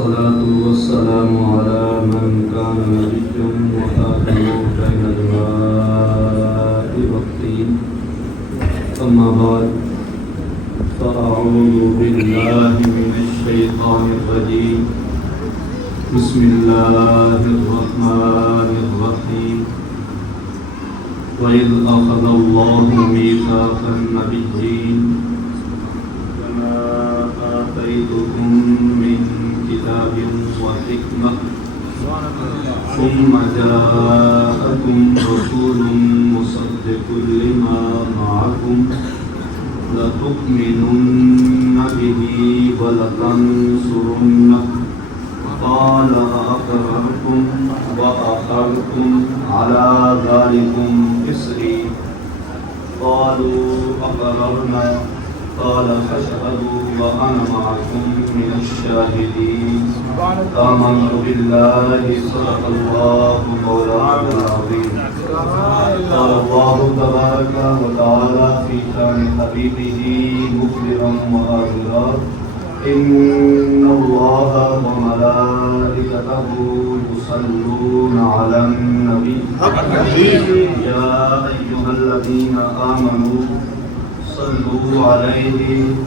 والصلاة والسلام على من كان نبيا وآخره بين الماء والطين أما بعد فأعوذ بالله من الشيطان الرجيم بسم الله الرحمن الرحيم وإذ أخذ الله ميثاق النبيين وما آتيتكم من كتاب وحكمة ثم جاءكم رسول مصدق لما معكم لتؤمنن به ولتنصرنه قال أقررتم وأخذتم على ذلكم إصري قالوا أقررنا قال فاشهدوا وأنا معكم من الشاهدين آمنت بالله صدق الله مولانا العظيم قال الله تبارك وتعالى في شأن حبيبه مخبرا وآخرا إن الله وملائكته يصلون على النبي يا أيها الذين آمنوا صلوا عليه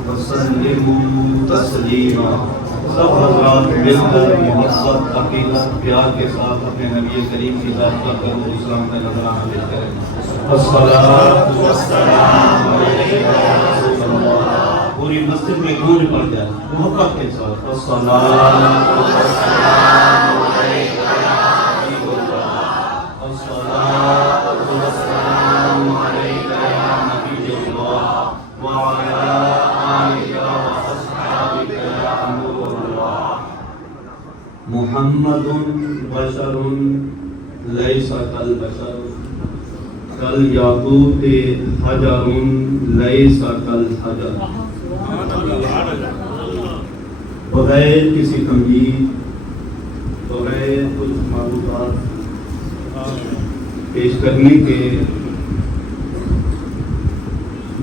وسلموا تسلیما. سب حضرات مل کر محبت عقیدت پیار کے ساتھ اپنے نبی کریم کی ذات پر درود و سلام کا نذرانہ پیش کریں. الصلاۃ والسلام علیک یا رسول اللہ. پوری مسجد میں گونج پڑ جائے محبت کے ساتھ. الصلاۃ والسلام علیک یا حبیب اللہ. الصلاۃ والسلام علیک یا نبی اللہ وعلی آلک واصحابک یا نور اللہ. محمد بشر لیس کالبشر کالیاقوت حجر لیس کالحجر. بغیر کسی تمہید بغیر کچھ معلومات پیش کرنے کے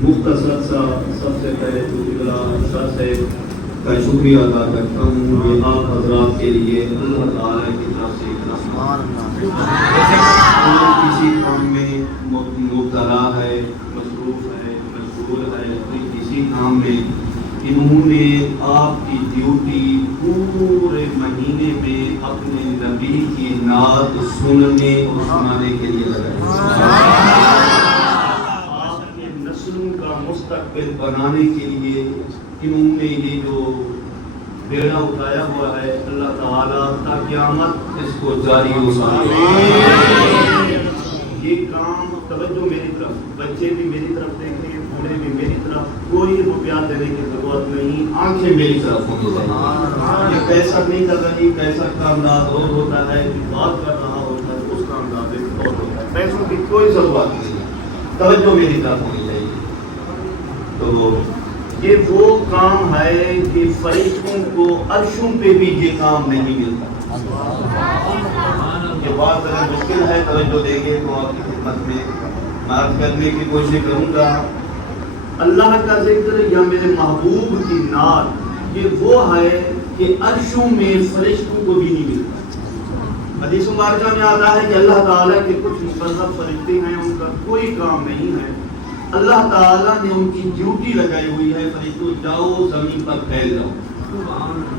مختصر سا سب سے پہلے شاہ صاحب کا شکریہ ادا کرتا ہوں. یہ آپ حضرات کے لیے اللہ تعالیٰ کی طرف سے کسی کام میں مبتلا ہے مصروف ہے مشغول ہے کسی کام میں انہوں نے آپ کی ڈیوٹی پورے مہینے میں اپنے نبی کی نعت سننے اور سنانے کے لیے لگائی. آپ کے نسلوں کا مستقبل بنانے کے لیے انہوں نے یہ جو بیڑا اٹھایا ہوا ہے اللہ تعالیٰ تا قیامت اس کو جاری ہو سکے. یہ کام توجہ میری طرف بچے بھی میری طرف دیکھیں بوڑھے بھی میری طرف کوئی روپیہ دینے کی ضرورت نہیں. آنکھیں میری طرف ہونی چاہیے. یہ پیسہ نہیں کر رہی پیسہ کا انداز اور ہوتا ہے بات کر رہا ہوتا ہے اس کا انداز اور ہوتا ہے. پیسوں کی کوئی ضرورت نہیں توجہ میری طرف ہونی چاہیے. تو یہ وہ کام ہے کہ فرشتوں کو عرشوں پہ بھی یہ کام نہیں ملتا. یہ بات اگر مشکل ہے توجہ دیں گے تو آپ کی خدمت میں عرض کرنے کی کوشش کروں گا. اللہ کا ذکر یا میرے محبوب کی نعت یہ وہ ہے کہ عرشوں میں فرشتوں کو بھی نہیں ملتا. حدیث مبارکہ میں آتا ہے کہ اللہ تعالیٰ کے کچھ مقرب فرشتے ہیں ان کا کوئی کام نہیں ہے. اللہ تعالیٰ نے ان کی ڈیوٹی لگائی ہوئی ہے فرشتوں جاؤ زمین پر پھیل جاؤ.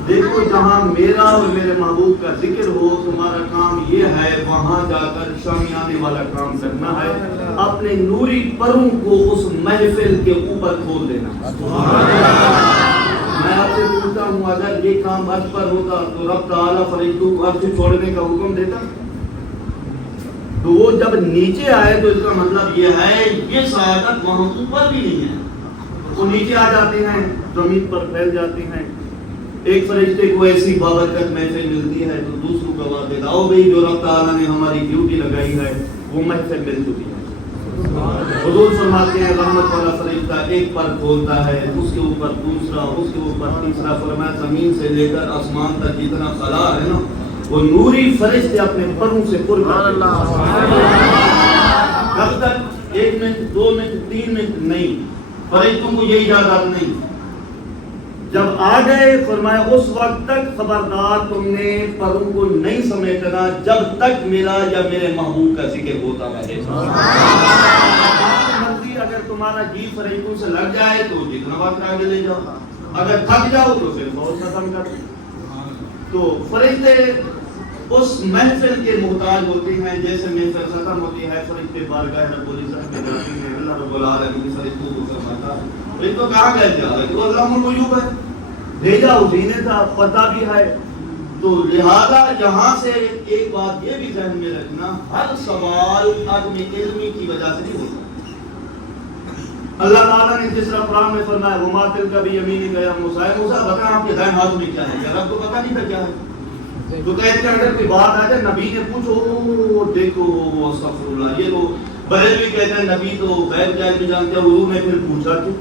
دیکھو جہاں میرا اور میرے محبوب کا ذکر ہو تمہارا کام یہ ہے وہاں جا کر شامیانے والا کام کرنا ہے. اپنے نوری پروں کو اس محفل کے اوپر کھول دینا. میں آپ سے پوچھتا ہوں اگر یہ کام عرش پر ہوتا تو رب تعالیٰ فرشتوں کو عرش چھوڑنے کا حکم دیتا؟ تو وہ جب نیچے آئے تو اس کا مطلب یہ ہے یہ سعادت وہاں اوپر بھی نہیں ہے. وہ نیچے آ جاتے ہیں زمین پر پھیل جاتے ہیں. ایک فرشتے کو ایسی بابرکت محفل ملتی ہے تو دوسروں کا وعدہ لاؤ بھائی جو رب تعالیٰ نے ہماری ڈیوٹی لگائی ہے وہ محفل مل چکی ہے. حضور فرماتے ہیں رحمت والا فرشتہ ایک پر کھولتا ہے اس کے اوپر دوسرا اس کے اوپر تیسرا. فرمایا زمین سے لے کر آسمان تک جتنا خلا ہے نا وہ نوری فرشتے اپنے پروں سے پر کرتے ہیں. کب تک؟ 1 منٹ 2 منٹ 3 منٹ نہیں. فرشتوں کو یہ اجازت نہیں. جب آ گئے فرمایا اس وقت تک خبردار تم نے پروں کو نہیں سمیٹنا جب تک میرا یا میرے محبوب کا ذکر ہوتا رہے. مرضی اگر تمہارا جی فرشتوں سے لگ جائے تو جتنا وقت آگے لے جاؤ, اگر تھک جاؤ تو پھر بہت ختم کر. تو فرشتے اس محفل کے محتاج ہوتے ہیں جیسے محفل ختم ہوتی ہے فرشتے بارگاہ رب العزت میں جاتے ہیں. اللہ رب العالمین فرشتوں کو فرماتا ہے فرشتوں کہاں گئے جا رہے تو علام الغیوب ہے, بھیجا اسی نے تھا, پتہ بھی ہے. تو لہذا یہاں سے ایک بات یہ بھی ذہن میں رکھنا, ہر سوال عدم علمی کی وجہ سے نہیں ہوتا. اللہ تعالیٰ نے جس طرح قرآن میں فرمایا وما تلک بیمینک یا موسیٰ, موسیٰ بتا آپ کے دائیں ہاتھ میں کیا ہے, کیا رب کو پتہ نہیں تھا کیا ہے. تو کہتے ہیں اگر کوئی بات آ جائے نبی نے پوچھو دیکھو استغفر اللہ, یہ تو بریلوی کہتے ہیں نبی تو غیب جائے جانتے ہیں, حضور نے پھر پوچھا کیوں.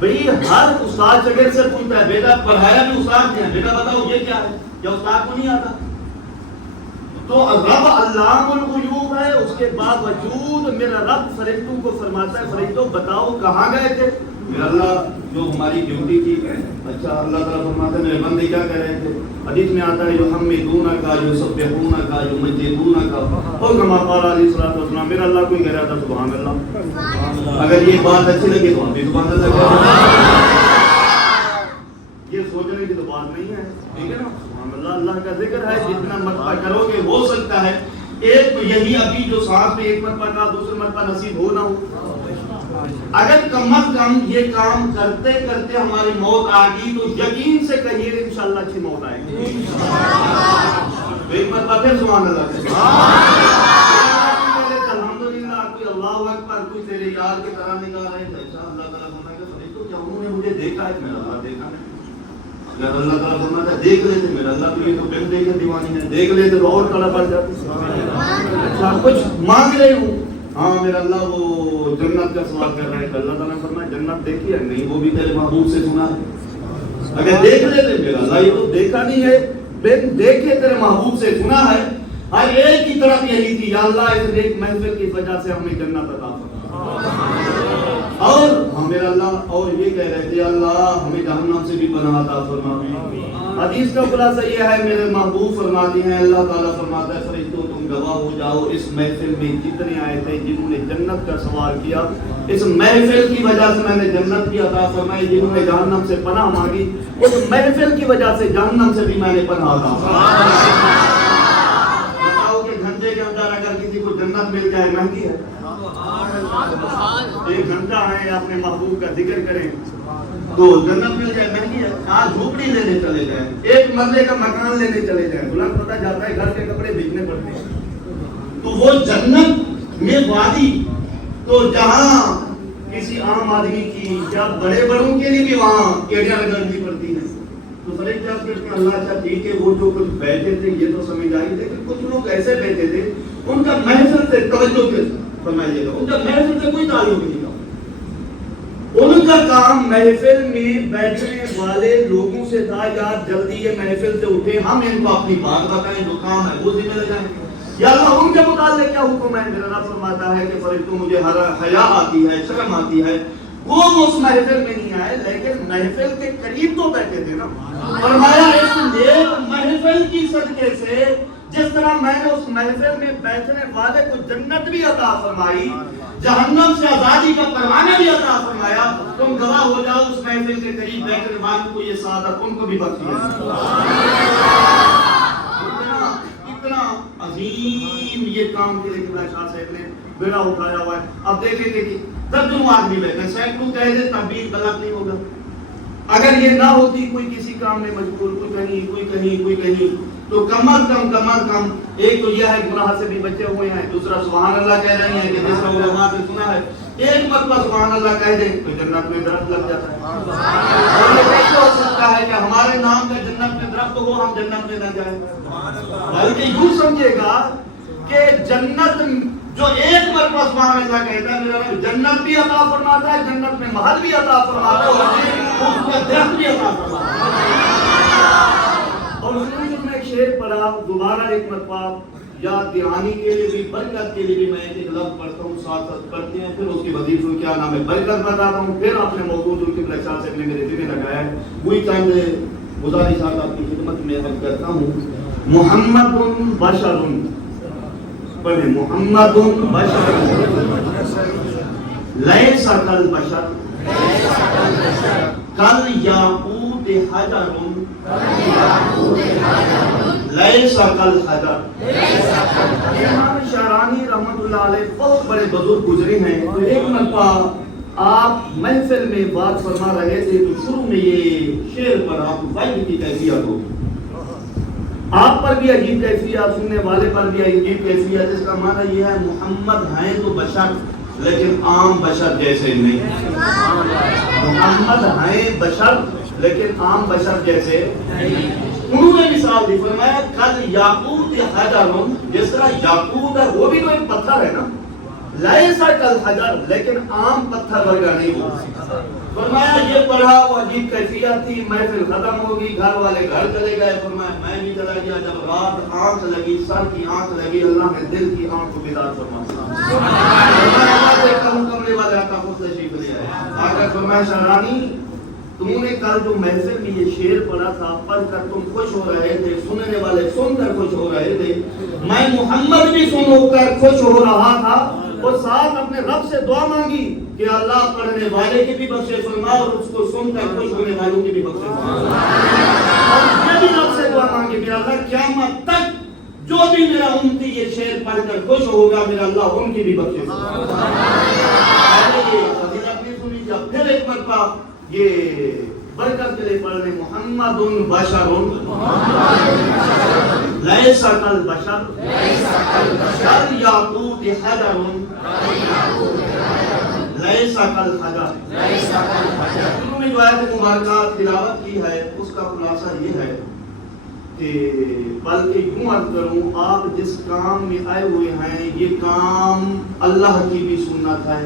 بھئی ہر استاد شاگرد سے پوچھتا ہے بیٹا پڑھایا بھی استاد نے, بیٹا بتاؤ یہ کیا ہے, کیا استاد کو نہیں آتا. تو رب علام الغیوب ہے, اس کے باوجود میرا رب فرشتوں کو فرماتا ہے فرشتوں بتاؤ کہاں گئے تھے. میرا اللہ جو ہماری ڈیوٹی تھی. اچھا اللہ تعالیٰ فرماتا ہے میرے بندے کیا کہہ رہے تھے. حدیث میں آتا ہے جو حمیدونک کا, جو سبحونک کا, جو مجیدونک کا, اور کما قال علیہ الصلوۃ والسلام. میرا اللہ کوئی کہہ رہا تھا سبحان اللہ. اگر یہ بات اچھی لگی تو آپ بھی سبحان اللہ کہہ. یہ سوچنے کی تو بات نہیں ہے, ٹھیک ہے نا. سبحان اللہ, اللہ کا ذکر ہے, جتنا مرتبہ کرو گے ہو سکتا ہے ایک تو یہی ابھی جو سانس میں ایک مرتبہ کا دوسرے مرتبہ نصیب ہو نہ ہو. اگر کم از کم یہ کام کرتے کرتے ہماری موت آ گئی تو یقین سے کہیے انشاءاللہ اچھی موت آئے گی. ایک مرتبہ پھر سبحان اللہ کہیے. الحمدللہ, کوئی اللہ اکبر, کوئی تیرے یار کی طرح نکال رہے تھے. اللہ تعالیٰ فرمائے گا فرشتوں کیا انہوں نے مجھے دیکھا ہے. میرا اللہ دیکھا ہے. اگر اللہ تعالیٰ فرماتا ہے دیکھ لیتے, میرا اللہ تو یہ تو بن دیکھے دیوانی ہے, دیکھ لیتے تو اور طرح بڑھ جاتے. اچھا کچھ مانگ رہے ہوں, ہاں میرا اللہ وہ جنت کا سوال کر رہے ہیں. اللہ تعالیٰ نے فرمایا جنت دیکھی ہے نہیں, وہ بھی تیرے محبوب سے سنا ہے. اگر دیکھ لیتے میرا اللہ یہ تو دیکھا نہیں ہے, دیکھے تیرے محبوب سے سنا ہے. ہر ایک کی طرف یہی تھی یا اللہ اس ایک محفل کی وجہ سے ہمیں جنت عطا فرما. اور میرا اللہ اور یہ کہہ رہے تھے اللہ ہمیں جہنم سے بھی پناہ عطا فرما. حدیث کا خلاصہ یہ ہے میرے محبوب فرماتے ہیں اللہ تعالیٰ فرماتا ہے فرشتوں تم گواہ ہو جاؤ اس محفل میں جتنے آئے تھے جنہوں نے جنت کا سوال کیا, اس محفل کی وجہ سے میں نے جنت کی عطا فرمائی. جنہوں نے جہنم سے پناہ مانگی اس محفل کی وجہ سے جہنم سے بھی میں نے پناہ عطا فرمائی. بتاؤ کہ گھنٹے کے اندر اگر کسی کو جنت مل جائے مہنگی ہے. ایک گھنٹہ ہے اپنے محبوب کا ذکر کریں تو جنت مل جائے مہنگی ہے. آج جھوپڑی لینے چلے جائیں, ایک مرلے کا مکان لینے چلے جائیں, بلند پتہ جاتا ہے گھر کے کپڑے بیچنے پڑتے ہیں. تو وہ جنت میں وادی تو جہاں کسی عام آدمی کی یا بڑے بڑوں کے لیے بھی وہاں ایڑیاں لگانی پڑتی ہیں. تو فرشتے کیا کہتے ہیں اللہ اچھا ٹھیک ہے وہ جو کچھ بیٹھے تھے یہ تو سمجھ آئی, لیکن کچھ لوگ ایسے بیٹھے تھے ان کا محفل سے توجہ کے فرمائیے گا, ان کا محفل سے کوئی تعلق نہیں تھا. ان کا کام محفل میں بیٹھنے والے لوگوں سے تھا یار جلدی یہ محفل سے اٹھے, ہم ان کو اپنی بات بتائیں, جو کام ہے وہ ذمہ لگائیں. یا اللہ ان کے متعلق کیا حکم ہے. میرا رب فرماتا ہے کہ فرشتوں مجھے حیا آتی ہے, شرم آتی ہے. وہ اس محفل میں نہیں آئے لیکن محفل کے قریب تو بیٹھے تھے نا. فرمایا اس نیک محفل کی صدقے سے جس طرح میں نے اس محفل میں بیٹھنے والے کو جنت بھی عطا فرمائی, جہنم سے آزادی کا پروانہ بھی عطا فرمایا, تم گواہ ہو جاؤ اس محفل کے قریب بیٹھنے والوں کو یہ سعادت ان کو بھی بخشی ہے. اتنا عظیم یہ کام کے لیے کہ شاہ صاحب نے بیڑا اٹھایا ہوا ہے. اب دیکھیں کہ درجنوں آدمی بیٹھے, سینکڑوں کہہ دے تب بھی غلط نہیں ہوگا. اگر یہ نہ ہوتی کوئی کسی کام میں مجبور, کوئی کہیں کوئی کہیں کوئی کہیں, تو کم از کم ایک تو یہ ہے گناہ سے بھی بچے ہوئے ہیں, دوسرا سبحان اللہ کہہ رہے ہیں کہ جیسا علماء سے سنا ہے ایک مرتبہ سبحان اللہ کہہ دیں تو جنت میں درخت لگ جاتا ہے. اور یہ کیسے ہو سکتا ہے کہ ہمارے نام کا جنت میں درخت ہو ہم جنت میں نہ جائیں. بلکہ یوں سمجھے گا کہ جنت جو ایک مرتبہ سبحان اللہ کہتا ہے میرا رب جنت بھی عطا فرماتا ہے, جنت میں محل بھی عطا فرماتا ہے, اور اس کا درخت بھی عطا فرماتا ہے. اور اس میں ایک شعر پڑھا دوبارہ ایک مرتبہ یا دعانی کے لیے بھی برکت کے لیے بھی میں ایک لفظ پڑھتا ہوں، ساتھ ساتھ پڑھتے ہیں، پھر اس کی وظیفے کیا نام ہے برکت بتاتا ہوں، پھر آپ نے موضوع جو کہ بلکشار سے میرے دل میں لگایا ہے وہی چند گزارشات آپ کی خدمت میں عرض کرتا ہوں۔ محمد بشر، پڑھیں محمد بشر لیس کالبشر کالیاقوت حجر لیس کالحجر۔ امام شعرانی رحمۃ اللہ علیہ بہت بڑے بزرگ گزرے ہیں، تو ایک مرتبہ آپ محفل میں بات فرما رہے تھے تو شروع میں یہ شعر پر آپ وحی کی کیفیت ہو، آپ پر بھی عجیب کیفیت، سننے والے پر بھی عجیب کیفیت۔ اس کا معنی یہ ہے محمد ہیں تو بشر لیکن عام بشر جیسے نہیں، محمد ہیں بشر لیکن عام بشر جیسے نہیں۔ انہوں نے مثال دی، فرمایا کل یاقوت حجر، جس طرح یاقوت ہے وہ بھی تو ایک پتھر ہے نا، لیس کالحجر لیکن عام پتھر ورگا نہیں ہو۔ فرمایا یہ پڑھا وہ عجیب کیفیت تھی، محفل ختم ہوگی، گھر والے گھر چلے گئے، فرمایا میں بھی چلا گیا، جب رات آنکھ لگی، سر کی آنکھ لگی، اللہ نے دل کی آنکھ کو بیدار فرمایا، اللہ دیکھتا ہوں کمرے والے آقا خود تشریف لے آئے، آقا فرمایا شعرانی تم نے کل جو محفل میں یہ شعر پڑھا تھا، پڑھ کر تم خوش ہو رہے تھے، سننے والے سن کر خوش ہو رہے تھے، میں محمد بھی سن ہو کر خوش ہو رہا تھا، اور ساتھ اپنے رب سے دعا مانگی کہ اللہ پڑھنے والے کی بھی بخشش فرما اور اس کو سن کر خوش ہونے والوں کی بھی بخشش فرما، اور میں بھی رب سے دعا مانگی کہ اللہ قیامت تک جو بھی میرا امتی یہ شعر پڑھ کر خوش ہوگا میرا اللہ ان کی بھی بخشش فرما۔ فضیلت نہیں سنی، جب پھر ایک مرتبہ یہ برکت کے لیے پڑھنے محمد بشر لیس کالبشر کالیاقوت حجر لیس کالحجر۔ انہوں نے جو آیت مبارکہ تلاوت کی ہے اس کا خلاصہ یہ ہے کہ بلکہ یوں عرض کروں، آپ جس کام میں آئے ہوئے ہیں یہ کام اللہ کی بھی سنت ہے۔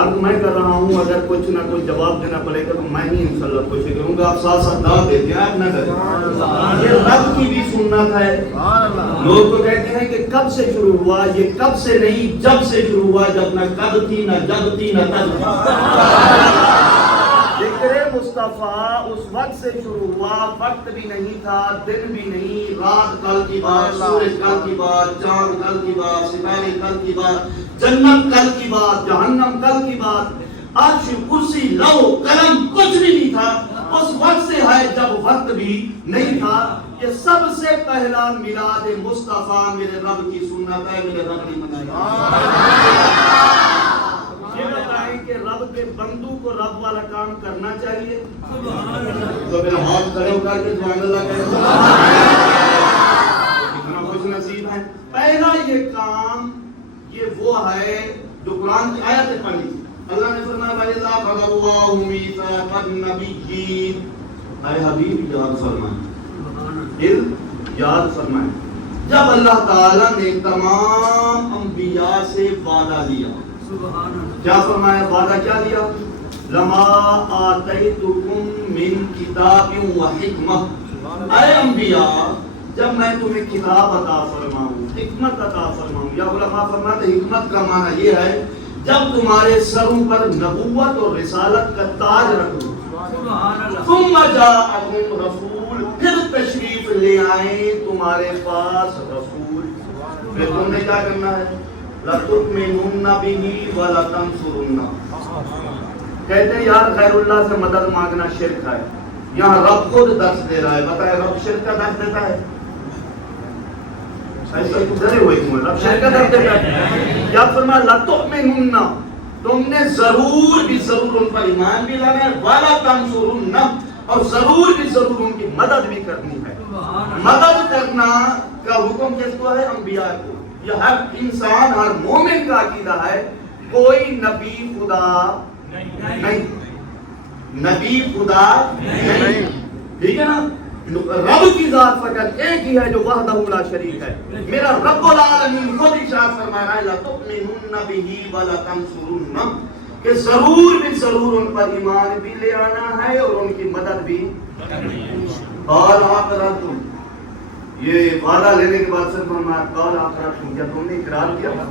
عرض میں کر رہا ہوں، اگر کچھ نہ کچھ جواب دینا پڑے گا تو میں ہی انشاءاللہ کوشش کروں گا، آپ ساتھ ساتھ دعوت دیتے ہیں، آپ نہ کریں، یہ رب کی بھی سنت ہے۔ لوگ تو کہتے ہیں کہ کب سے شروع ہوا، یہ کب سے نہیں جب سے شروع ہوا، جب نہ کب تھی نہ جب تھی نہ تب تھی۔ ذکر مصطفیٰ اس وقت سے شروع ہوا، وقت بھی نہیں تھا، دن بھی نہیں، رات کل کی بات، سورج کل کی بات، چاند کل کی بات، ستارے کل کی بات، جنت کل کی بات، جہنم کل کی بات، عرش کرسی لوح قلم کچھ بھی نہیں تھا، اس وقت سے ہے جب وقت بھی نہیں تھا۔ یہ سب سے پہلا میلاد مصطفیٰ میرے رب کی سنت ہے، میرے رب نے منایا۔ یہ بتائیں کہ رب کے بندوں کو رب والا کام کرنا چاہیے، تو میرا ہاتھ کھڑے ہو کر کے سبحان اللہ کہے، اتنا خوش نصیب ہے۔ پہلا یہ کام یہ وہ ہے جو قرآن کی آیت پڑھی، اللہ نے فرمایا وَإِذَا أَخَذَ اللَّهُ مِيثَاقَ النَّبِيِّينَ، اے حبیب یاد فرمائیں، یاد فرمائیں جب اللہ تعالیٰ نے تمام انبیاء سے وعدہ لیا، کیا فرمایا، وعدہ کیا لیا، لما آتیتکم من کتاب و حکمت، اے انبیاء جب میں تمہیں کتاب عطا فرماؤں، حکمت عطا فرماؤں، یا علماء فرماتے ہیں حکمت کا معنی یہ ہے جب تمہارے سروں پر نبوت اور رسالت کا تاج رکھ دوں، ثم جاءکم رسول، پھر تشریف لے آئیں تمہارے پاس رسول، پھر تم نے کیا کرنا ہے، لَتُؤْمِنُنَّ بِهِ وَلَتَنْصُرُنَّهُ۔ کہتے ہیں یار غیر اللہ سے مدد مانگنا شرک ہے، یہاں رب خود درس دے رہا ہے، بتائے رب شرک کا درس دیتا ہے؟ ایسا تو ڈرے ہوئے کیوں ہے، رب شرک کا درس دیتا ہے؟ کیا فرمایا لَتُؤْمِنُنَّ، تم نے ضرور بھی ضرور ان پر ایمان بھی لانا ہے، وَلَتَنْصُرُنَّهُ، اور ضرور بھی ضرور ان کی مدد بھی کرنی ہے۔ مدد کرنا کا حکم کس کو ہے، انبیاء کو۔ یہ ہر انسان ہر مومن کا عقیدہ ہے، کوئی نبی خدا نہیں، نبی خدا نہیں، ٹھیک ہے نا، رب کی ذات فقط ایک ہی ہے جو وحدہ لا شریک ہے، میرا رب العالمین خود ارشاد فرما رہا ہے لَتُؤْمِنُنَّ بِهِ وَلَتَنْصُرُنَّهُ، کہ ضرور بھی ضرور ان پر ایمان بھی لے آنا ہے اور ان کی مدد بھی کرنی ہے۔ اور آپ تم یہ وعدہ لینے کے بعد صرف فرمایا قال اقررتم، کیا تم نے اقرار کیا تھا؟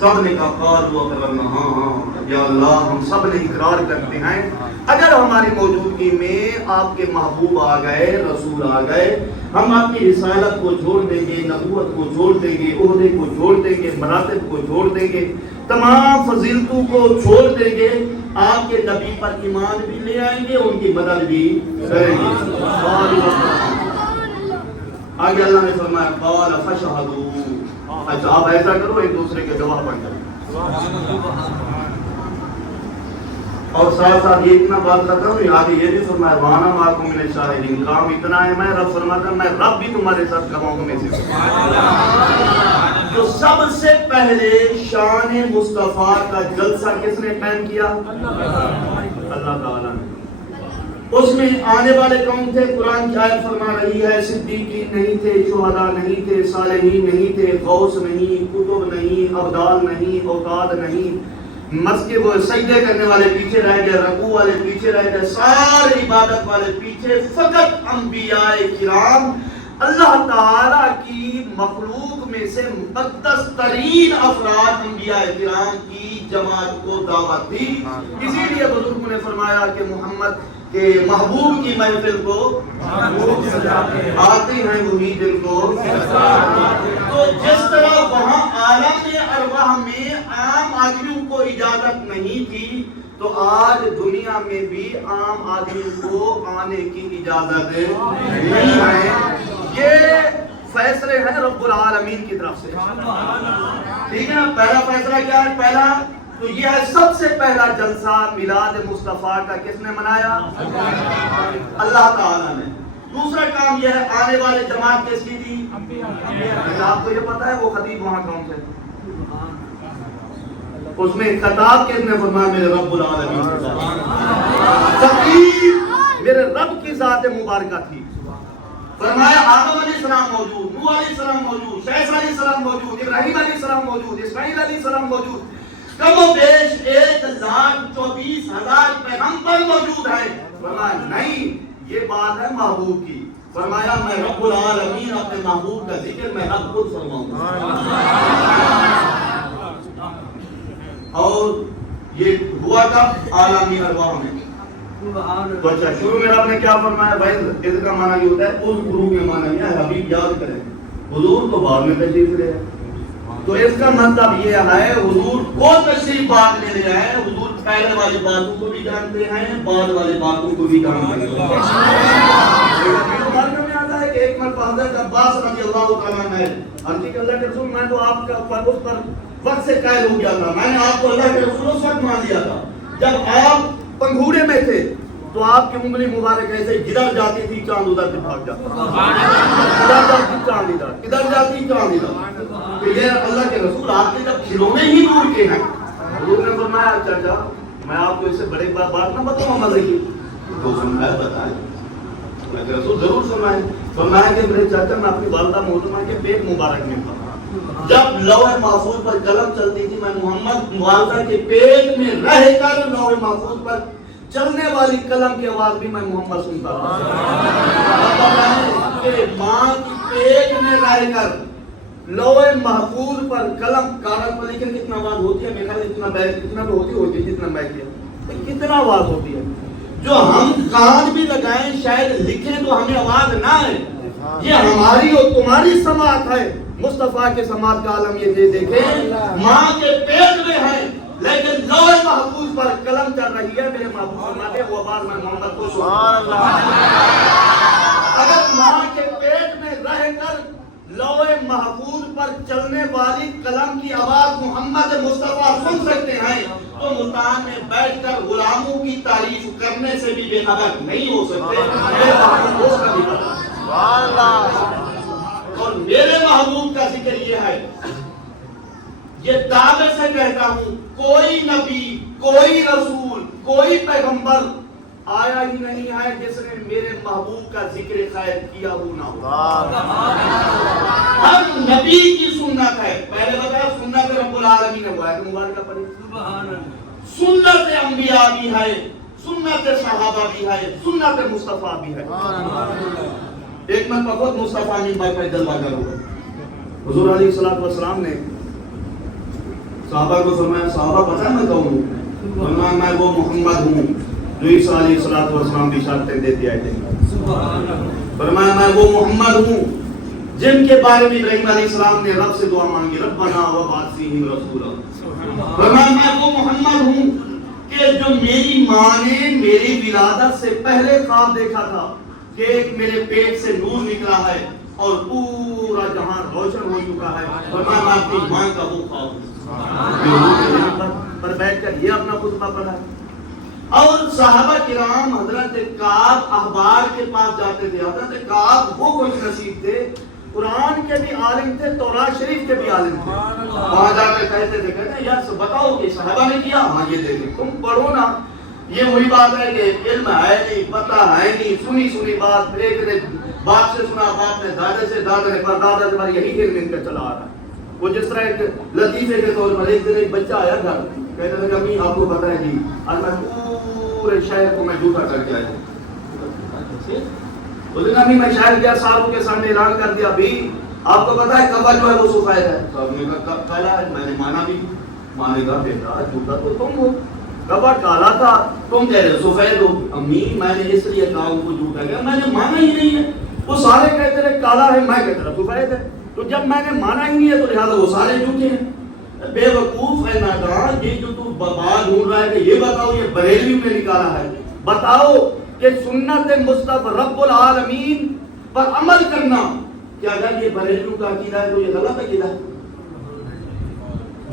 سب نے کہا قالوا اقررنا، ہاں ہاں یا اللہ ہم سب نے اقرار کرتے ہیں اگر ہماری موجودگی میں آپ کے محبوب آ گئے، رسول آ گئے، ہم آپ کی رسالت کو چھوڑ دیں گے، نبوت کو چھوڑ دیں گے، عہدے کو چھوڑ دیں گے، مراتب کو چھوڑ دیں گے، تمام فضیلتوں کو چھوڑ دیں گے، آپ کے نبی پر ایمان بھی لے آئیں گے، ان کی مدد بھی کریں گے۔ آگے اللہ نے فرمایا قال فاشهدوا، اچھا آپ ایسا کرو ایک دوسرے کے گواہ بن جائیں۔ اور ساتھ ساتھ یہ اتنا بات کرتا ہوں، آگے یہ بھی فرمایا وانا معکم من الشاہدین، کام اتنا ہے میں رب فرماتا میں رب بھی تمہارے ساتھ گواہوں میں سے جو سب سے پہلے شان مصطفیٰ کا جلسہ کس نے قائم کیا؟ اللہ تعالیٰ نے۔ اس میں آنے والے کون تھے؟ قرآن کی آیت فرما رہی ہے صدیقین نہیں تھے، شہداء نہیں تھے، صالحین نہیں تھے، غوث نہیں، کتب نہیں، ابدال نہیں، اوقات نہیں، مسجد وہ سجدے کرنے والے پیچھے رہ گئے، رکوع والے پیچھے رہ گئے، سارے عبادت والے پیچھے، فقط انبیاء کرام اللہ تعالیٰ کی مخلوق میں سے مقدس ترین افراد انبیاء کرام کی جماعت کو دعوت دی۔ اسی لیے بزرگوں نے فرمایا کہ محمد کہ محبوب کی محفل کو آتے ہیں وہی دل کو۔ تو جس طرح وہاں عالم ارواح میں عام آدمیوں کو اجازت نہیں تھی تو آج دنیا میں بھی عام آدمیوں کو آنے کی اجازت نہیں ہے۔ یہ فیصلے ہیں رب العالمین کی طرف سے، ٹھیک ہے نا۔ پہلا فیصلہ کیا ہے؟ پہلا تو یہ ہے سب سے پہلا جلسہ میلاد مصطفیٰ کا کس نے منایا؟ اللہ تعالیٰ نے۔ دوسرا کام یہ ہے آنے والے جماعت کس کی تھی؟ آپ کو یہ پتا ہے وہ خطیب وہاں کون تھے؟ اس میں خطاب کس نے فرمایا؟ میرے رب العالمین۔ خطیب میرے رب کی ذات مبارکہ تھی۔ فرمایا آدم علیہ السلام موجود، نوح علیہ السلام موجود، شعیب علیہ السلام موجود، ابراہیم علیہ السلام موجود، اسماعیل علیہ السلام موجود، کم و بیش 1,24,000 پیغمبر موجود ہیں۔ فرمایا نہیں، یہ بات ہے محبوب کی۔ فرمایا میں رب العالمین اپنے محبوب کا ذکر میں اب خود فرماؤں گا۔ اور یہ ہوا کب؟ عالمی ارواح میں۔ تو اچھا شروع میں رب نے کیا فرمایا؟ بھائی اس کا معنی یہ ہوتا ہے اس گروہ کے معنی یہ ہے حبیب یاد کریں، حضور تو بعد میں تشریف لے آئے۔ تو اس کا مطلب یہ ہے حضور کو تشریف بعد میں لے آئے، حضور پہلے والی باتوں کو بھی جانتے ہیں، بعد والی باتوں کو بھی جانتے ہیں۔ معلوم میں آتا ہے کہ ایک مرتبہ حضرت عباس رضی اللہ تعالیٰ عنہ عرضی کہ اللہ کے رسول میں تو آپ کا اس پر وقت سے قائل ہو گیا تھا، میں نے آپ کو اللہ کے رسول اس وقت مان لیا تھا جب آپ پنگھوڑے میں تھے تو آپ کی انگلی مبارک ایسے جدھر جاتی تھی چاند ادھر سے بھاگ جاتا، ادھر جاتی چاند ادھر، ادھر جاتی چاند ادھر۔ تو یہ اللہ کے رسول آپ کے جب کھلونے ہی نور کے ہیں، حضور نے فرمایا چاچا میں آپ کو اس سے بڑے بات نہ بتاؤں مزے کی؟ تو سنائے بتائیں، اللہ کے رسول ضرور سنائے۔ فرمایا کہ میرے چاچا میں اپنی والدہ محترمہ کے پیٹ مبارک میں تھا، جب لوح محفوظ پر قلم چلتی تھی میں محمد والدہ کے پیٹ میں رہ کر لوح محفوظ پر چلنے والی قلم کی آواز بھی میں محمد سنتا تھا۔ کہ ماں کی پیٹ میں رہ کر لوح محفوظ پر قلم کاغذ پر لکھیں کتنا آواز ہوتی ہے؟ میرا اتنا تو ہوتی ہے جتنا میں کیا، کتنا آواز ہوتی ہے جو ہم کان بھی لگائیں شاید لکھیں تو ہمیں آواز نہ آئے۔ یہ ہماری اور تمہاری سماعت ہے، مصطفیٰ کے سماعت کا عالم یہ دیکھیں، ماں کے پیٹ میں ہے لیکن لوح محفوظ پر قلم چل رہی ہے، میرے محبوب فرماتے وہ آواز میں محمد کو سنتا۔ اگر ماں کے پیٹ میں رہ کر لوح محفوظ پر چلنے والی قلم کی آواز محمد مصطفیٰ سن سکتے ہیں تو ملتان میں بیٹھ کر غلاموں کی تعریف کرنے سے بھی بے خبر نہیں ہو سکتے۔ اور میرے محبوب کا ذکر یہ ہے، یہ دعوے سے کہتا ہوں کوئی نبی، کوئی رسول، کوئی پیغمبر آیا ہی نہیں ہے جس نے میرے محبوب کا ذکر خیر کیا ہو نہ ہو۔ ہر نبی کی سنت ہے، پہلے بتایا سنت رب العالمین ہے، وہ آیت مبارکہ پڑھی، سنت انبیاء بھی ہے، سنت صحابہ بھی ہے، سنت مصطفیٰ بھی ہے۔ ایک مرتبہ خود مصطفیٰ منبر پہ جلوہ گر ہوا. حضور علیہ السلام نے صحابہ کو فرمایا صحابہ پتہ ہے میں کون ہوں؟ فرمایا میں وہ محمد ہوں جو عیسیٰ علیہ السلام بشارتیں دیتے آئے تھے. فرمایا میں وہ محمد ہوں جن کے بارے میں ابراہیم علیہ السلام نے رب سے دعا مانگی ربنا وابعث فیہم رسولا. فرمایا میں وہ محمد ہوں کہ جو میری ماں نے میری ولادت سے پہلے خواب دیکھا تھا کہ ایک میرے پیٹ سے نور نکلا ہے اور پورا جہاں روشن ہو چکا ہے. فرمایا میں اپنی ماں کا وہ خواب پر بیٹھ کر یہ اپنا خطبہ پڑھا ہے. اور صحابہ کرام حضرت کعب احبار کے پاس جاتے تھے. حضرت کعب وہ خوش نصیب تھے قرآن کے بھی عالم تھے تورات شریف کے بھی عالم تھے. وہاں جا کے کہتے یار بتاؤ کہ صحابہ نے کیا. ہاں یہ دیکھیں تم پڑھو نا. یہ وہی بات ہے کہ علم ہے نہیں پتہ ہے نہیں سنی بات ایک نے باپ سے سنا باپ نے دادے سے دادا نے پردادا سے بعد یہی علم ان کا چلا آ رہا ہے. وہ جس طرح ایک لطیفے کے طور پر ایک دن ایک بچہ آیا گھر کہتے تھے کہ امی آپ کو پتہ ہے جی آج میں پورے شہر کو میں جھوٹا کر کے آیا. اس دن امی میں شہر گیا صاحب کے سامنے اعلان کر دیا بھی آپ کو پتہ ہے کعبہ جو ہے وہ سفید ہے. صاحب نے کہا کالا ہے. میں نے مانا بھی. مانے گا بیٹا جھوٹا تو تم ہو کعبہ کالا تھا تم کہہ رہے سفید ہو. امی میں نے اس لیے کہا ان کو جھوٹا گیا میں نے مانا ہی نہیں ہے. وہ سارے کہتے رہے کالا ہے میں کہتا رہا سفید ہے. تو جب میں نے مانا ہی نہیں ہے تو لہٰذا وہ سارے جھوٹے ہیں. بے وقوف ہے نادان. یہ جو تو بات ڈھونڈ رہا ہے کہ یہ بتاؤ یہ بریلوی میں نکالا ہے. بتاؤ کہ سنت مصطفیٰ رب العالمین پر عمل کرنا کیا اگر یہ بریلویوں کا عقیدہ ہے تو یہ غلط عقیدہ ہے.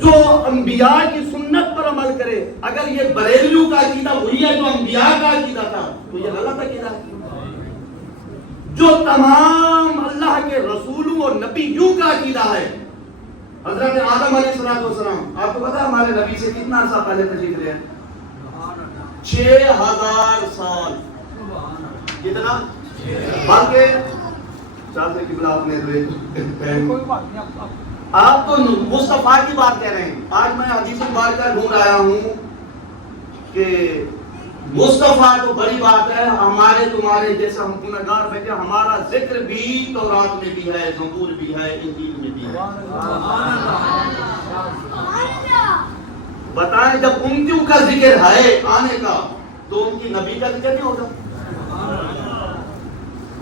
جو انبیاء کی سنت پر عمل کرے اگر یہ بریلویوں کا عقیدہ وہی ہے جو انبیاء کا عقیدہ تھا تو یہ غلط عقیدہ ہے. جو تمام اللہ کے رسولوں اور نبیوں کا عقیدہ ہے. حضرت آدم علیہ السلام آپ کو پتا ہے ہمارے نبی سے کتنا عرصہ پہلے تشریف لے ہیں؟ 6000 سال. کتنا؟ بلکہ چاہتے کہ بلا آپ نے آپ تو مصطفیٰ کی بات کہہ رہے ہیں. آج میں حدیث مبارکہ ڈھونڈ آیا ہوں کہ مصطفیٰ تو بڑی بات ہے. ہمارے تمہارے جیسا ہم گنہگار بیٹھے ہمارا ذکر بھی تورات میں بھی ہے زبور بھی ہے انجیل میں بھی ہے. بتائیں جب امتیوں کا ذکر ہے آنے کا تو ان کی نبی کا ذکر نہیں ہوگا.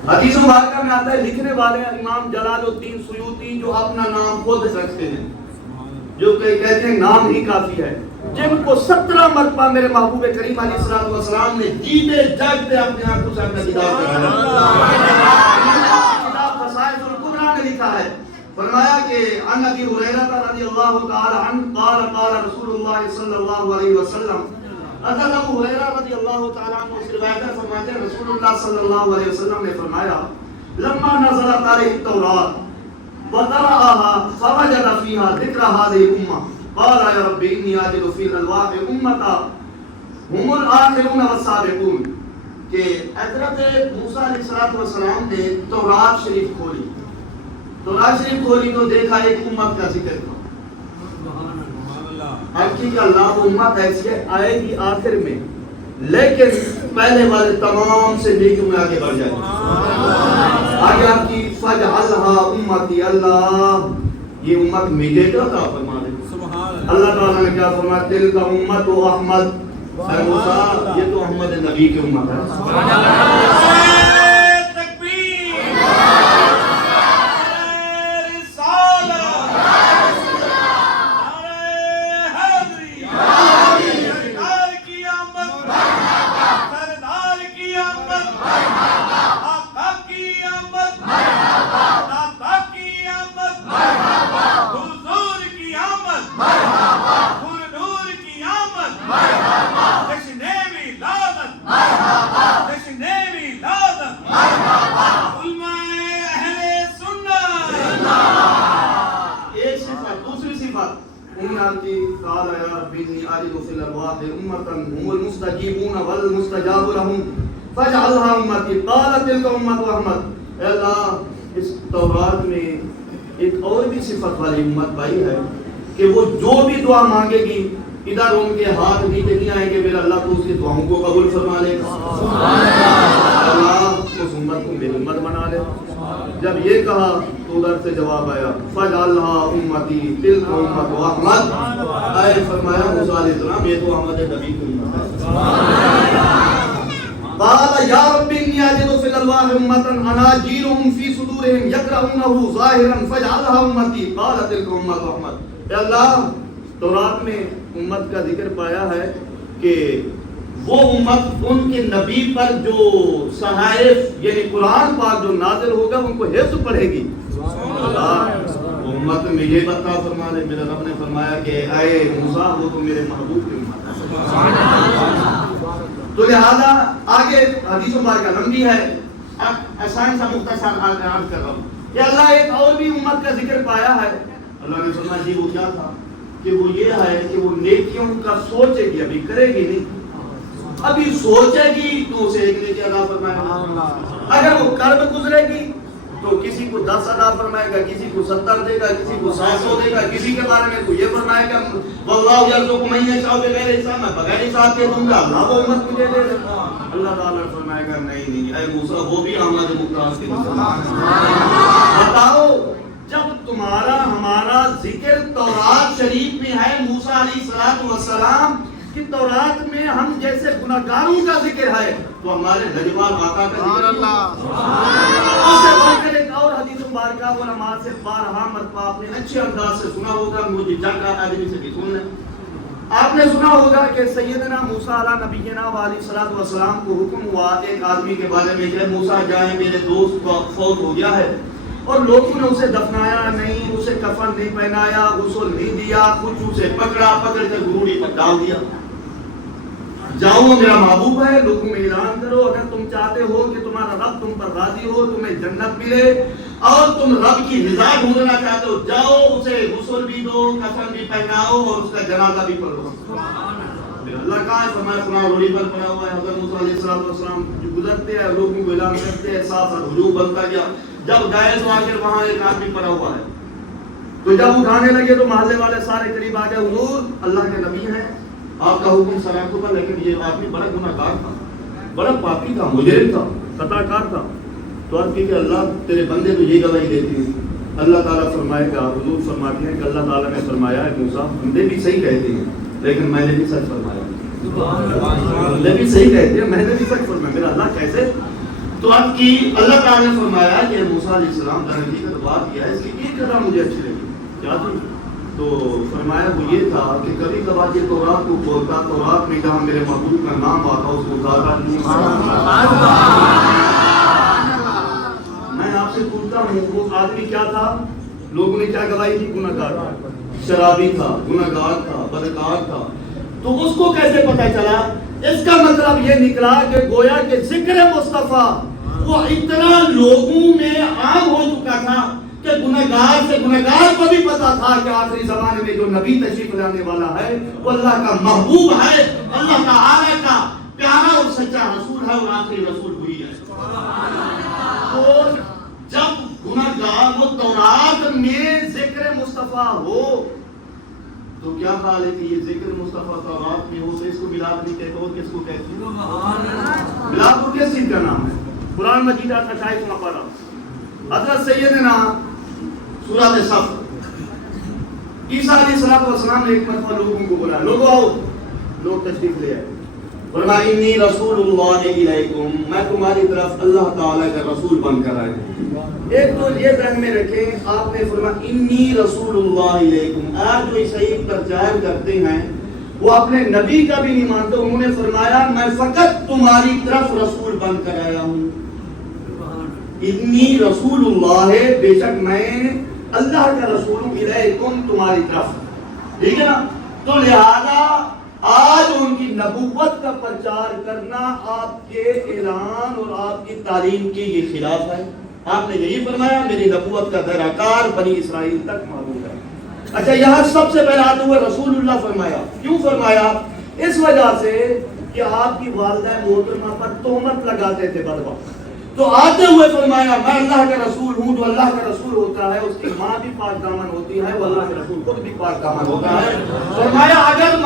حدیث مبارکہ میں آتا ہے لکھنے والے امام جلال الدین سیوطی جو اپنا نام خود رکھتے ہیں جو کہ کہتے ہیں نام ہی کافی ہے جن کو 17 مرتبہ میرے محبوب کریم علیہ السلام نے جیتے جاگتے اپنے آنکھوں سے اپنا دیدار کرایا. کتاب خصائص الکبریٰ میں لکھا ہے فرمایا کہ عن ابی ہریرہ رضی اللہ تعالی عنہ قال قال رسول اللہ صلی اللہ علیہ وسلم. حضرت ابو ہریرہ رضی اللہ تعالی عنہ اس روایت میں فرماتے ہیں رسول اللہ صلی اللہ علیہ وسلم نے فرمایا لما نزلت علیہ التوراۃ وقرأها فوجد فيها ذکر هذه الامة قال يا رب إني أجد في الألواح أمة هم الآخرون والسابقون. کہ حضرت موسیٰ علیہ السلام نے تورات شریف کھولی. تورات شریف کھولی تو دیکھا ایک امت کا ذکر تھا. حقیقت اللہ امت ایسی آئے گی آخر میں لیکن پہلے والے تمام سے نیکیوں میں آگے بڑھ جائے. آگے آپ کی فجعلها امتی. اللہ یہ امت مجھے کیا تھا فرما دے. اللہ تعالیٰ نے کیا فرمایا تلک امت و احمد. اے موسیٰ یہ تو احمد نبی کی امت ہے. قال يا رب إني أجد في الأرواح أمة هم المستجيبون والمستجاب لهم فاجعلها أمتي. قال تلك أمة أحمد. اے اللہ اس تورات میں ایک اور بھی صفت والی امت بھائی ہے کہ وہ جو بھی دعا مانگے گی ادھر ان کے ہاتھ نیچے نہیں آئیں گے میرا اللہ تو اس کی دعاؤں کو قبول فرما لے گا. اللہ اس امت کو میری امت بنا لے. جب یہ کہا تو ادھر سے جواب آیا فجعلھا امتی تلک امت احمد. آئے فرمایا موسیٰ علیہ السلام یہ تو احمد نبی کی امت ہے. قال یا رب انی اجد فی الالواح امة اناجیلهم فی صدورهم یقرؤونہ ظاہرا فجعلھا امتی قال تلک امت احمد. اے اللہ تورات میں امت کا ذکر پایا ہے کہ وہ امت ان کے نبی پر جو صحائف یعنی قرآن پاک جو نازل ہوگا ان کو حفظ پڑھے گی. امت میں یہ بتا فرما دے میرے رب نے فرمایا کہ اے موسیٰ وہ تو میرے محبوب کی امت ہے. تو لہذا آگے حدیث مبارکہ لمبی ہے, آسان سا مختصر عرض کر رہا ہوں کہ اللہ ایک اور بھی امت کا ذکر پایا ہے. اللہ نے فرمایا جی وہ کیا تھا کہ وہ یہ ہے کہ وہ نیکیوں کا سوچے گی, ابھی کرے گی نہیں, ابھی سوچے گی تو اسے ایک نیکی عطا فرمائے گا. اگر وہ کرب گزرے گی تو کسی کو 10 عطا فرمائے گا, کسی کو 70 دے گا, کسی کو 700 دے گا, کسی کے بارے میں کوئی یہ فرمائے گا واللہ یرزق من یشاء بغیر حساب, میں بغیر حساب کے دوں گا, اللہ وہ امت مجھے دے دے. اللہ تعالیٰ فرمائے گا نہیں اے موسیٰ وہ بھی احمد مختار کے بتاؤ. جب تمہارا ہمارا ذکر تورات شریف میں ہے موسیٰ علیہ السلام کہ تورات میں ہم جیسے گناہگاروں کا ذکر ہے تو ہمارے لجپال آقا کا ذکر اس سے بڑھ کر ایک اور حدیث مبارکہ علماء سے بارہا مرتبہ آپ نے اچھے انداز سے سنا ہوگا, مجھے جگہ آدمی سے بھی سن لیں. آپ نے سنا ہوگا کہ سیدنا موسیٰ علیہ نبینا علیہ السلام کو حکم ہوا ایک آدمی کے بارے میں کہ موسیٰ جائیں میرے دوست کا فوت ہو گیا ہے, اور لوگوں نے اسے دفنایا نہیں, اسے کفن نہیں پہنایا, غسل نہیں دیا, کچھ اسے پکڑا, پکڑ کر گروڑی پر ڈال دیا. جاؤ میرا محبوب ہے, لوگوں میں اعلان کرو اگر تم چاہتے ہو کہ تمہارا رب تم پر راضی ہو, تمہیں جنت ملے اور تم رب کی رضا ڈھونڈنا چاہتے ہو, جاؤ اسے غسل بھی دو, کفن بھی پہناؤ اور اس کا جنازہ بھی پڑھو. اللہ کہاں ہے فرمایا قرآن روڑی پر پڑا ہوا ہے. حضرت موسیٰ علیہ السلام گزرتے ہیں, لوگوں کو اعلان کرتے ہیں, ساتھ ساتھ ہجوم بنتا گیا. جب گئے تو آخر وہاں ایک آدمی پڑا ہوا ہے, تو جب اٹھانے لگے تو محلے والے سارے قریب آ گئے, حضور اللہ کے نبی ہیں, آپ کا حکم سلامتوں پر, لیکن یہ آدمی بڑا گناہگار تھا, بڑا پاپی تھا, مجرم تھا, خطا کار تھا. تو عرض کی کہ اللہ تیرے بندے تو یہ گواہی دیتی ہیں. اللہ تعالیٰ فرمائے گا, حضور فرماتے ہیں کہ اللہ تعالیٰ نے فرمایا ہے موسیٰ بندے بھی صحیح کہتے ہیں لیکن میں نے بھی سچ فرمایا. بندے بھی صحیح کہتے ہیں, میں نے بھی سچ فرمایا, میرا اللہ کیسے. تو اب کی اللہ تعالیٰ نے فرمایا کہ موسیٰ علیہ السلام در حقیقت بات کیا ہے, اس کی ایک قدر مجھے اچھی لگی. کیا تھی؟ تو فرمایا وہ یہ تھا کہ کبھی کبھار یہ تورات کو بولتا, تورات میں جہاں میرے محبوب کا نام آتا اس کو زیادہ نہیں. میں آپ سے پوچھتا ہوں وہ آدمی کیا تھا, لوگوں نے کیا گواہی دی, گناہگار تھا, شرابی تھا, گناہگار تھا, بدکار تھا. تو اس کو کیسے پتہ چلا؟ اس کا مطلب یہ نکلا کہ گویا کہ ذکر مصطفیٰ وہ اتنا لوگوں میں عام ہو چکا تھا کہ گناہگار سے گناہگار کو بھی پتا تھا کہ آخری زمانے میں جو نبی تشریف لانے والا ہے وہ اللہ کا محبوب ہے, اللہ تعالی کا پیارا اور سچا رسول ہے, اور آخری رسول وہی ہے. تو جب گناہگار وہ تورات میں ذکر مصطفیٰ ہو تو کیا خیال ہے کہ یہ ذکر مصطفیٰ تورات میں ہو تو اس کو میلاد نہیں کہتے, اور کس کو کہتے ہیں؟ میلاد کو کس چیز کا نام ہے؟ قرآن مجید 28واں پارہ حضرت سیدنا سورۃ صف, عیسیٰ علیہ السلام نے ایک مرتبہ لوگوں کو بلایا, لوگوں آؤ, لوگ تشریف لے آئے. فرمایا انی رسول اللہ الیکم, میں تمہاری طرف اللہ تعالیٰ کا رسول بن کر آیا ہوں. ایک تو یہ ذہن میں رکھیں, آپ نے فرمایا انی رسول اللہ الیکم. آج جو عیسائی پرچار کرتے ہیں وہ اپنے نبی کا بھی نہیں مانتے, انہوں نے فرمایا میں فقط تمہاری طرف رسول بن کر آیا ہوں. انی رسول اللہ ہے, بے شک میں اللہ کا رسول ہوں, الیکم تمہاری طرف, ٹھیک ہے نا. تو لہذا آج ان کی نبوت کا پرچار کرنا آپ کے اعلان اور آپ کی تعلیم کے یہ خلاف ہے. آپ نے یہی فرمایا میری نبوت کا دائرہ کار بنی اسرائیل تک معلوم ہے. اچھا یہاں سب سے پہلے آتے ہوئے رسول اللہ فرمایا, کیوں فرمایا؟ اس وجہ سے کہ آپ کی والدہ محترمہ پر تہمت لگاتے تھے بد وقت, تو آتے ہوئے فرمایا میں اللہ کا رسول ہوں. جو اللہ کا رسول ہوتا ہے اس کی ماں بھی پاک دامن ہوتی ہے, وہ اللہ کے رسول خود بھی پاک دامن ہوتا ہے. فرمایا اگر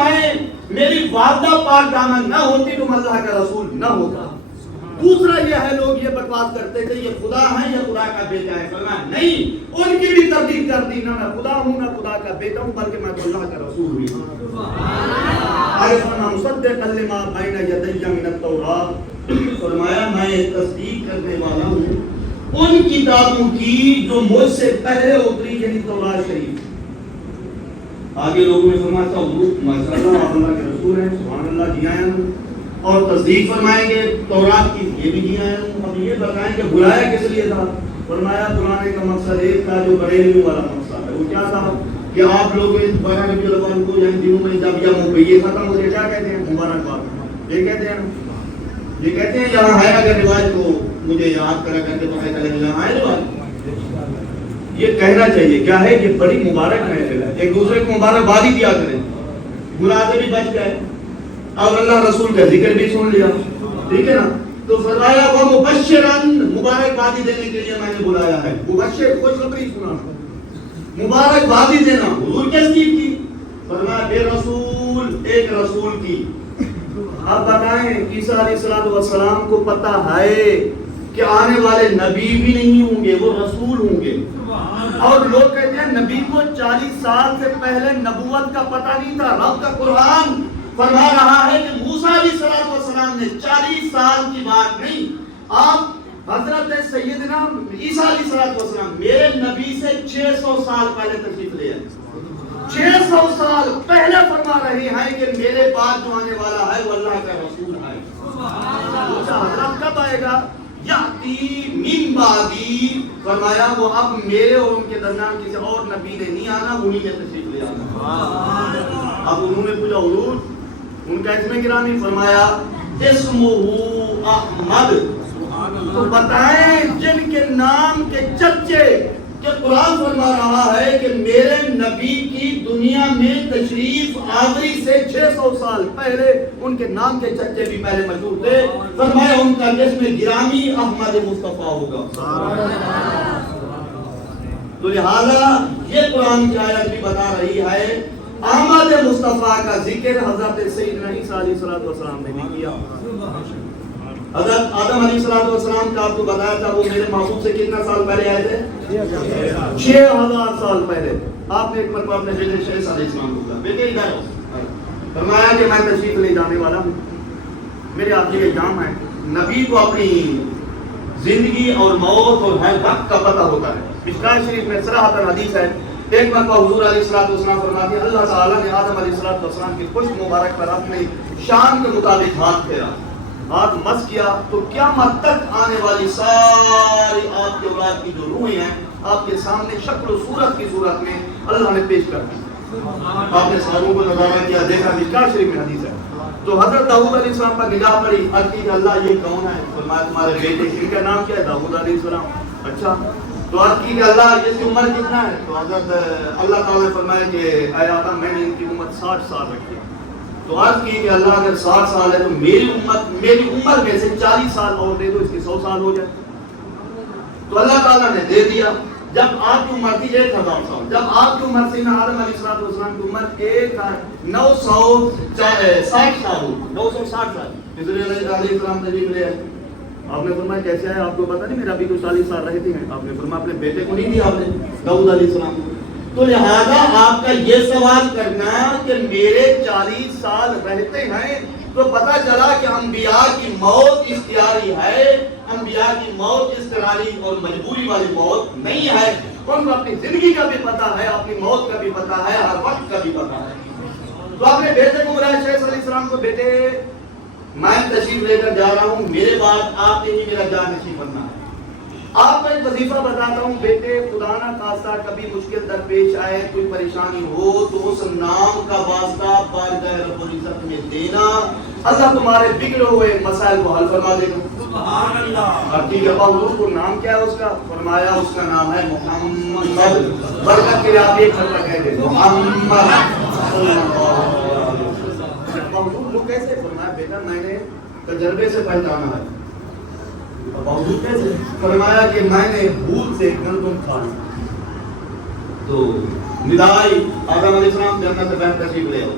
میری والدہ پاک دامن نہ ہوتی تو میں اللہ کا رسول نہ ہوتا. دوسرا یہ ہے لوگ یہ بکواس کرتے تھے یہ خدا ہے یا خدا کا بیٹا ہے، فرمایا نہیں، ان کی بھی تردید کر دی، نہ میں خدا ہوں نہ خدا کا بیٹا ہوں، بلکہ میں تو اللہ کا رسول بھی ہوں۔ مصدقا لما بین یدی من التوراۃ، فرمایا میں تصدیق کرنے والا ہوں ان کتابوں کی جو مجھ سے پہلے اتری، یعنی تورات شریف۔ آگے لوگوں نے فرمایا تھا ماشاء اللہ آپ اللہ کے رسول ہیں، سبحان اللہ، جی آیا ہوں، اور تصدیق فرمائیں گے تورات کی، یہ بھی جی آیا ہوں۔ اب یہ بتائیں کہ بلایا کس لیے تھا؟ فرمایا بلانے کا مقصد ایک تھا جو بریلویوں والا مقصد ہے، وہ کیا تھا کہ آپ لوگ اس 12 ربیع الاول کو یعنی دنوں میں جب یہ مبیہ ختم ہو جائے، کیا کہتے ہیں؟ مبارکباد، یہ کہتے ہیں، یہ کہتے ہیں یہاں ہے اگر روایت کو مجھے یاد کرا کر کے پتہ چلے کہ یہاں ہے روایت، یہ کہنا چاہیے کیا ہے، یہ بڑی مبارک محفل ہے، ایک دوسرے کو مبارکبادی دیا کریں، گناہ سے بھی بچ گئے اور اللہ رسول کا ذکر بھی سن لیا، ٹھیک ہے نا؟ تو فرمایا وہ مبشرن، مبارکبادی دینے کے لیے میں نے بلایا ہے، مبشر خوشخبری سنانا، مبارکبادی دینا، حضور کس چیز کی؟ فرمایا بے رسول، ایک رسول کی۔ آپ بتائیں عیسیٰ علیہ السلام کو پتہ ہے کہ آنے والے نبی بھی نہیں ہوں گے، وہ رسول ہوں گے، اور لوگ کہتے ہیں نبی کو 40 سال سے پہلے نبوت کا پتہ نہیں تھا۔ رب کا قرآن فرما رہا ہے کہ موسیٰ علیہ السلام نے 40 سال کی بات نہیں، آپ حضرت سیدنا عیسیٰ علیہ السلام میرے نبی سے 600 سال پہلے تشریف لے آئے، 600 سال پہلے فرما رہے ہیں کہ میرے بعد جو آنے والا ہے وہ اللہ کا رسول ہے۔ حضرت کب آئے گا؟ یاتی من بعدی، فرمایا وہ اب میرے اور ان کے درمیان کسی اور نبی نے نہیں آنا، انہی نے تشریف لے آنا۔ اب انہوں نے پوچھا حضور ان کا اسم گرامی، فرمایا اسمہ احمد، تو بتائیں جن کے نام کے چرچے کہ قرآن فرما رہا ہے کہ میرے نبی کی دنیا میں تشریف آوری سے 600 سال پہلے ان کے نام کے چرچے بھی پہلے مشہور تھے، فرمایا ان کا اسم گرامی احمد مصطفیٰ ہوگا۔ تو لہذا یہ قرآن کی آیت بھی بتا رہی ہے احمد مصطفیٰ کا ذکر حضرت سیدنا عیسیٰ علیہ السلام نے بھی کیا۔ حضرت آدم علیہ السلام کا آپ کو بتایا تھا وہ میرے محبوب سے کتنا سال پہلے آئے تھے؟ 6000 سال پہلے۔ آپ نے ایک مرتبہ اپنے بیٹے شیخ علیہ السلام کو کہا بیٹے ادھر آؤ، فرمایا کہ میں تشریف لے جانے والا ہوں، میرے آخری ایگزام ہے۔ نبی کو اپنی زندگی اور موت اور ہر وقت کا پتہ ہوتا ہے، مشکوٰۃ شریف میں صراحتاً حدیث ہے، ایک مرتبہ حضور علیہ السلام فرماتے ہیں اللہ تعالیٰ نے آدم علیہ السلام کی خشک مبارک پر اپنی شان کے مطابق ہاتھ پھیرا، ہاتھ مس کیا، تو قیامت تک آنے والی ساری آپ کے اولاد کی جو روحیں ہیں آپ کے سامنے شکل و صورت کی صورت میں اللہ نے پیش کر دی۔ آپ نے ساروں کو نظارہ کیا، دیکھا، مشکوٰۃ شریف میں حدیث ہے۔ تو حضرت داؤد علیہ السلام پر نگاہ پڑی، عرض کی کہ اللہ یہ کون ہے؟ فرمایا تمہارے بیٹے، ان کا نام کیا ہے؟ داؤد علیہ السلام۔ اچھا، تو عرض کی کہ اللہ اس کی عمر کتنا ہے؟ تو حضرت اللہ تعالیٰ نے فرمایا کہ اے آدم میں نے ان کی عمر 60 سال رکھی۔ تو عرض کی کہ اللہ اگر 60 سال ہے تو میری عمر میں سے 40 سال اور دے دو، اس کے 100 سال ہو جائے۔ تو اللہ تعالیٰ نے دے دیا۔ جب آپ کی عمر تھی 1000 سال، جب آپ کی عمر سیدنا آدم علیہ السلام کی عمر 960 سال ہوئی، 960 سال حضرت علیہ السلام تشریف لے آئے۔ آپ نے فرمایا کیسے ہے؟ آپ کو پتا نہیں میرا ابھی تو 40 سال رہتے ہیں۔ آپ نے فرمایا اپنے بیٹے کو نہیں دیا آپ نے، داؤد علیہ السلام کو۔ تو لہذا آپ کا یہ سوال کرنا کہ میرے 40 سال رہتے ہیں، تو پتا چلا کہ انبیاء کی موت اختیاری ہے، انبیاء کی موت اضطراری اور مجبوری والی موت نہیں ہے، ان کو اپنی زندگی کا بھی پتا ہے، اپنی موت کا بھی پتا ہے، ہر وقت کا بھی پتا ہے۔ تو آپ نے بیٹے کو بلایا شیخ علیہ السلام کو، بیٹے میں تشریف لے کر جا رہا ہوں، میرے بعد آپ نے ہی میرا جانشین بننا ہے۔ آپ کو ایک وظیفہ بتاتا ہوں بیٹے، خدا نہ خواستہ کبھی مشکل درپیش آئے، کوئی پریشانی ہو تو اس نام کا واسطہ بارگاہ رب العزت میں دینا، اللہ تمہارے بگڑے ہوئے مسائل کو حل فرما دے گا۔ سبحان اللہ۔ اب ٹھیک ہے، حضور کو نام کیا ہے اس کا؟ فرمایا اس کا نام ہے محمد۔ برکت کے لیے آپ ایک مرتبہ کہہ دیں محمد صلی اللہ علیہ وسلم۔ حضور کو کیسے؟ فرمایا بیٹا میں نے تجربے سے پہچانا ہے۔ حضور کیسے؟ فرمایا کہ میں نے بھول سے گندم کھائی، تو ندائی آدم علیہ السلام جنت سے باہر تشریف لے آؤ۔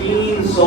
300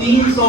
300